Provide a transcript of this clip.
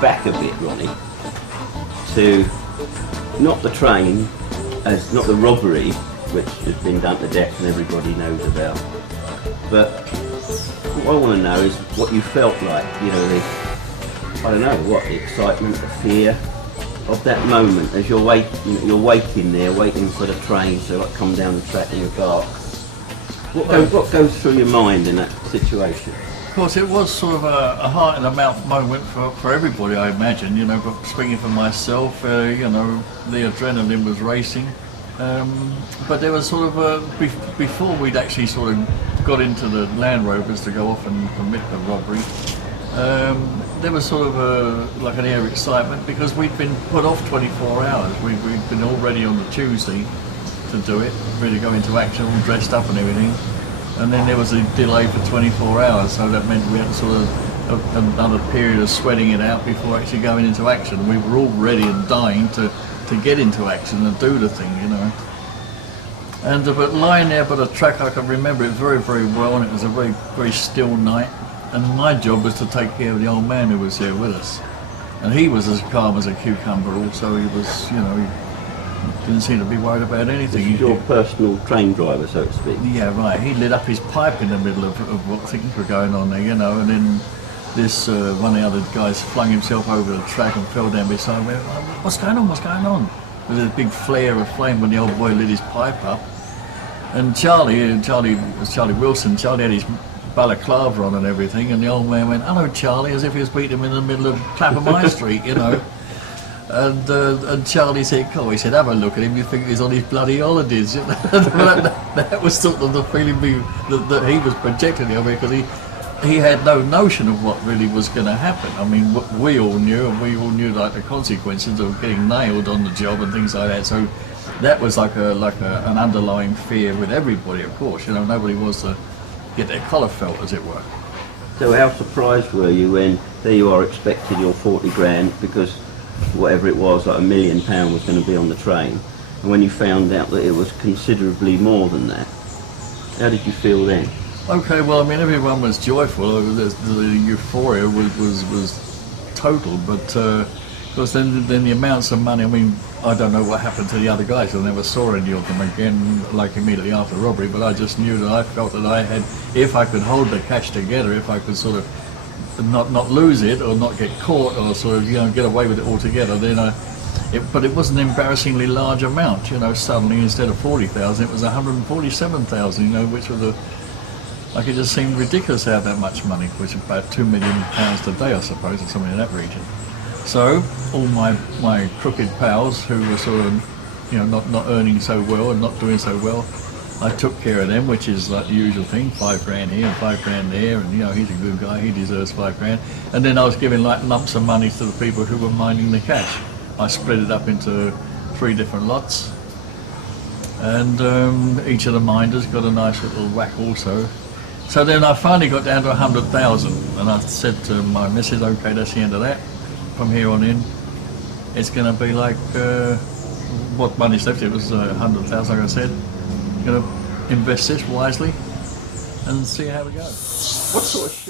back a bit, Ronnie, to not the train, as not the robbery, which has been done to death and everybody knows about, but what I want to know is what you felt like, you know, I don't know, what, the excitement, the fear of that moment as you're waiting there, waiting for the train to like come down the track in the dark. What goes through your mind in that situation? Of course, it was sort of a heart in the mouth moment for everybody, I imagine. You know, but speaking for myself, you know, the adrenaline was racing. But there was sort of before we'd actually sort of got into the Land Rovers to go off and commit the robbery. There was sort of like an air of excitement because we'd been put off 24 hours. We'd been all ready on the Tuesday to do it, ready to go into action, all dressed up and everything. And then there was a delay for 24 hours, so that meant we had sort of another period of sweating it out before actually going into action. We were all ready and dying to get into action and do the thing, you know. And but lying there by the track, I can remember it very, very well, and it was a very, very still night. And my job was to take care of the old man who was there with us. And he was as calm as a cucumber also. He was, you know, he didn't seem to be worried about anything. This is your personal train driver, so to speak. Yeah, right. He lit up his pipe in the middle of what things were going on there, you know, and then this, one of the other guys flung himself over the track and fell down beside me. What's going on? What's going on? There was a big flare of flame when the old boy lit his pipe up. And Charlie Wilson, Charlie had his balaclava on and everything, and the old man went, "Hello, Charlie," as if he was beating him in the middle of Clapham High Street, you know. And Charlie said, "Oh," he said, "have a look at him. You think he's on his bloody holidays." You know? that was sort of the feeling that he was projecting over, because he had no notion of what really was going to happen. I mean, we all knew, and we all knew like the consequences of getting nailed on the job and things like that. So that was like an underlying fear with everybody, of course. You know, nobody wants to get their collar felt, as it were. So how surprised were you when there you are expecting your 40 grand, because whatever it was, like £1 million was going to be on the train, and when you found out that it was considerably more than that, how did you feel then? Okay, well, I mean, everyone was joyful. The euphoria was total, but of course then the amounts of money, I mean, I don't know what happened to the other guys. I never saw any of them again, like immediately after the robbery, but I just knew that I felt that I had, if I could hold the cash together, if I could sort of not lose it or not get caught or sort of, you know, get away with it altogether, then but it was an embarrassingly large amount, you know. Suddenly instead of 40,000 it was 147,000, you know, which was like, it just seemed ridiculous to have that much money, which is about £2 million today, I suppose, or something in that region. So all my crooked pals who were sort of, you know, not earning so well and not doing so well, I took care of them, which is like the usual thing, 5 grand here and 5 grand there, and you know, he's a good guy, he deserves 5 grand. And then I was giving like lumps of money to the people who were minding the cash. I split it up into 3 different lots, and each of the minders got a nice little whack also. So then I finally got down to 100,000, and I said to my missus, okay, that's the end of that. From here on in, it's going to be like, what money's left, it was 100,000, like I said. Going to invest this wisely and see how it goes. What sort of